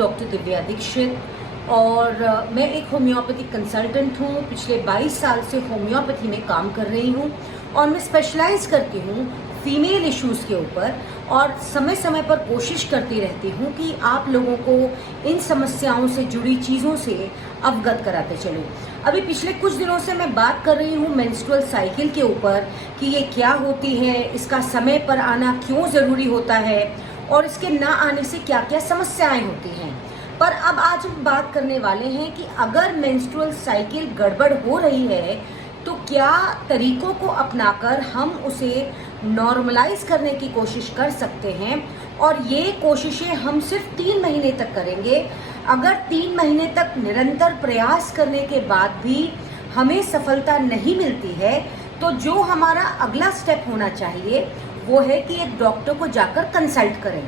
Doctor Divya Dixit और मैं एक होम्योपैथिक कंसल्टेंट हूँ। पिछले 22 साल से होम्योपैथी में काम कर रही हूँ और मैं स्पेशलाइज करती हूँ फीमेल इश्यूज़ के ऊपर और समय समय पर कोशिश करती रहती हूँ कि आप लोगों को इन समस्याओं से जुड़ी चीज़ों से अवगत कराते चलूँ। अभी पिछले कुछ दिनों से मैं बात कर रही हूँ मेंस्ट्रुअल साइकिल के ऊपर कि ये क्या होती है, इसका समय पर आना क्यों ज़रूरी होता है और इसके ना आने से क्या क्या समस्याएं होती हैं। पर अब आज हम बात करने वाले हैं कि अगर मेंस्ट्रुअल साइकिल गड़बड़ हो रही है तो क्या तरीकों को अपनाकर हम उसे नॉर्मलाइज करने की कोशिश कर सकते हैं। और ये कोशिशें हम सिर्फ 3 महीने तक करेंगे। अगर 3 महीने तक निरंतर प्रयास करने के बाद भी हमें सफलता नहीं मिलती है तो जो हमारा अगला स्टेप होना चाहिए वो है कि एक डॉक्टर को जाकर कंसल्ट करें।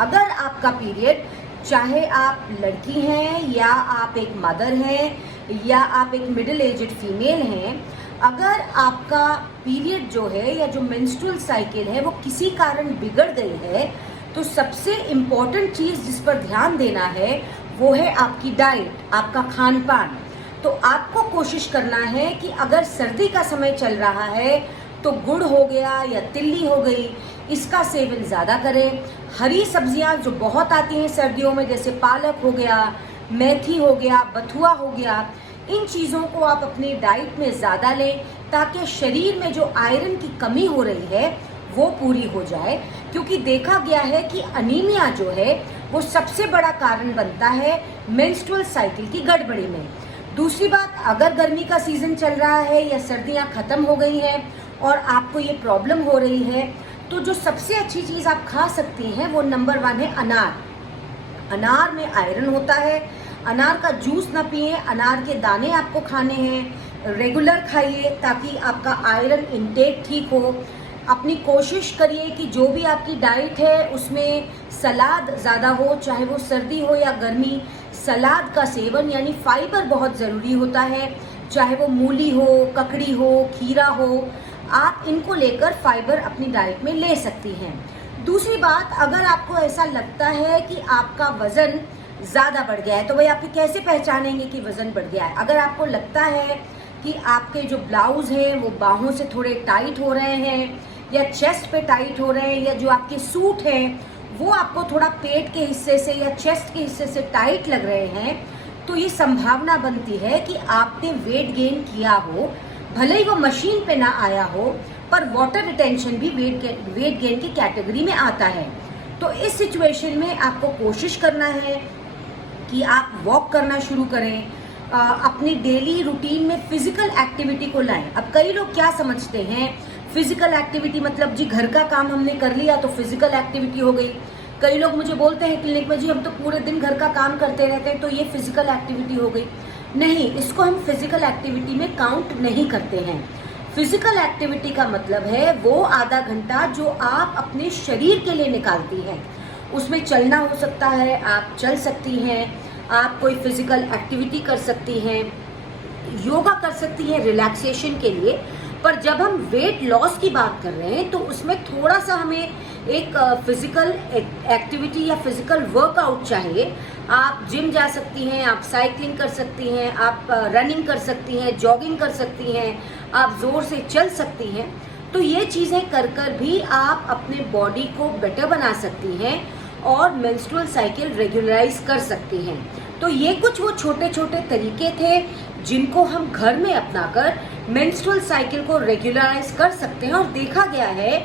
अगर आपका पीरियड, चाहे आप लड़की हैं या आप एक मदर हैं या आप एक मिडिल एज्ड फीमेल हैं, अगर आपका पीरियड जो है या जो मेंस्ट्रुअल साइकिल है वो किसी कारण बिगड़ गई है तो सबसे इम्पॉर्टेंट चीज़ जिस पर ध्यान देना है वो है आपकी डाइट, आपका खान पान। तो आपको कोशिश करना है कि अगर सर्दी का समय चल रहा है तो गुड़ हो गया या तिल्ली हो गई, इसका सेवन ज़्यादा करें। हरी सब्जियां जो बहुत आती हैं सर्दियों में, जैसे पालक हो गया, मेथी हो गया, बथुआ हो गया, इन चीज़ों को आप अपनी डाइट में ज़्यादा लें ताकि शरीर में जो आयरन की कमी हो रही है वो पूरी हो जाए। क्योंकि देखा गया है कि अनीमिया जो है वो सबसे बड़ा कारण बनता है मेंस्ट्रुअल साइकिल की गड़बड़ी में। दूसरी बात, अगर गर्मी का सीजन चल रहा है या सर्दियाँ ख़त्म हो गई हैं और आपको ये प्रॉब्लम हो रही है तो जो सबसे अच्छी चीज़ आप खा सकती हैं वो नंबर 1 है अनार। अनार में आयरन होता है। अनार का जूस ना पिए, अनार के दाने आपको खाने हैं, रेगुलर खाइए ताकि आपका आयरन इनटेक ठीक हो। अपनी कोशिश करिए कि जो भी आपकी डाइट है उसमें सलाद ज़्यादा हो, चाहे वो सर्दी हो या गर्मी। सलाद का सेवन यानी फाइबर बहुत ज़रूरी होता है, चाहे वो मूली हो, ककड़ी हो, खीरा हो, आप इनको लेकर फाइबर अपनी डाइट में ले सकती हैं। दूसरी बात, अगर आपको ऐसा लगता है कि आपका वज़न ज़्यादा बढ़ गया है तो भाई आप कैसे पहचानेंगे कि वज़न बढ़ गया है। अगर आपको लगता है कि आपके जो ब्लाउज़ हैं वो बाहों से थोड़े टाइट हो रहे हैं या चेस्ट पे टाइट हो रहे हैं या जो आपके सूट हैं वो आपको थोड़ा पेट के हिस्से से या चेस्ट के हिस्से से टाइट लग रहे हैं तो ये संभावना बनती है कि आपने वेट गेन किया हो। भले ही वो मशीन पे ना आया हो पर वाटर रिटेंशन भी वेट गेन की कैटेगरी में आता है। तो इस सिचुएशन में आपको कोशिश करना है कि आप वॉक करना शुरू करें, अपनी डेली रूटीन में फिजिकल एक्टिविटी को लाएं। अब कई लोग क्या समझते हैं फिजिकल एक्टिविटी मतलब जी घर का काम हमने कर लिया तो फिजिकल एक्टिविटी हो गई। कई लोग मुझे बोलते हैं क्लिनिक में जी हम तो पूरे दिन घर का काम करते रहते हैं तो ये फिजिकल एक्टिविटी हो गई। नहीं, इसको हम फिजिकल एक्टिविटी में काउंट नहीं करते हैं। फिजिकल एक्टिविटी का मतलब है वो आधा घंटा जो आप अपने शरीर के लिए निकालती हैं। उसमें चलना हो सकता है, आप चल सकती हैं, आप कोई फिजिकल एक्टिविटी कर सकती हैं, योगा कर सकती हैं रिलैक्सेशन के लिए। पर जब हम वेट लॉस की बात कर रहे हैं तो उसमें थोड़ा सा हमें एक फिजिकल एक्टिविटी या फिजिकल वर्कआउट चाहिए। आप जिम जा सकती हैं, आप साइकिलिंग कर सकती हैं, आप रनिंग कर सकती हैं, जॉगिंग कर सकती हैं, आप ज़ोर से चल सकती हैं। तो ये चीज़ें कर कर भी आप अपने बॉडी को बेटर बना सकती हैं और मेंस्ट्रुअल साइकिल रेगुलराइज कर सकती हैं। तो ये कुछ वो छोटे छोटे तरीके थे जिनको हम घर में अपनाकर मेंस्ट्रुअल साइकिल को रेगुलराइज कर सकते हैं। और देखा गया है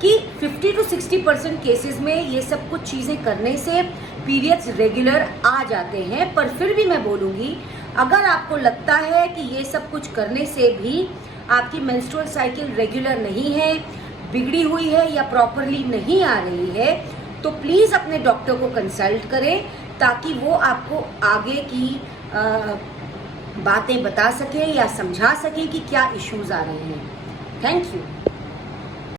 कि 50 to 60% केसेस में ये सब कुछ चीज़ें करने से पीरियड्स रेगुलर आ जाते हैं। पर फिर भी मैं बोलूँगी, अगर आपको लगता है कि ये सब कुछ करने से भी आपकी मेंस्ट्रुअल साइकिल रेगुलर नहीं है, बिगड़ी हुई है या प्रॉपरली नहीं आ रही है तो प्लीज़ अपने डॉक्टर को कंसल्ट करें ताकि वो आपको आगे की बातें बता सके या समझा सके कि क्या इश्यूज आ रहे हैं। Thank you.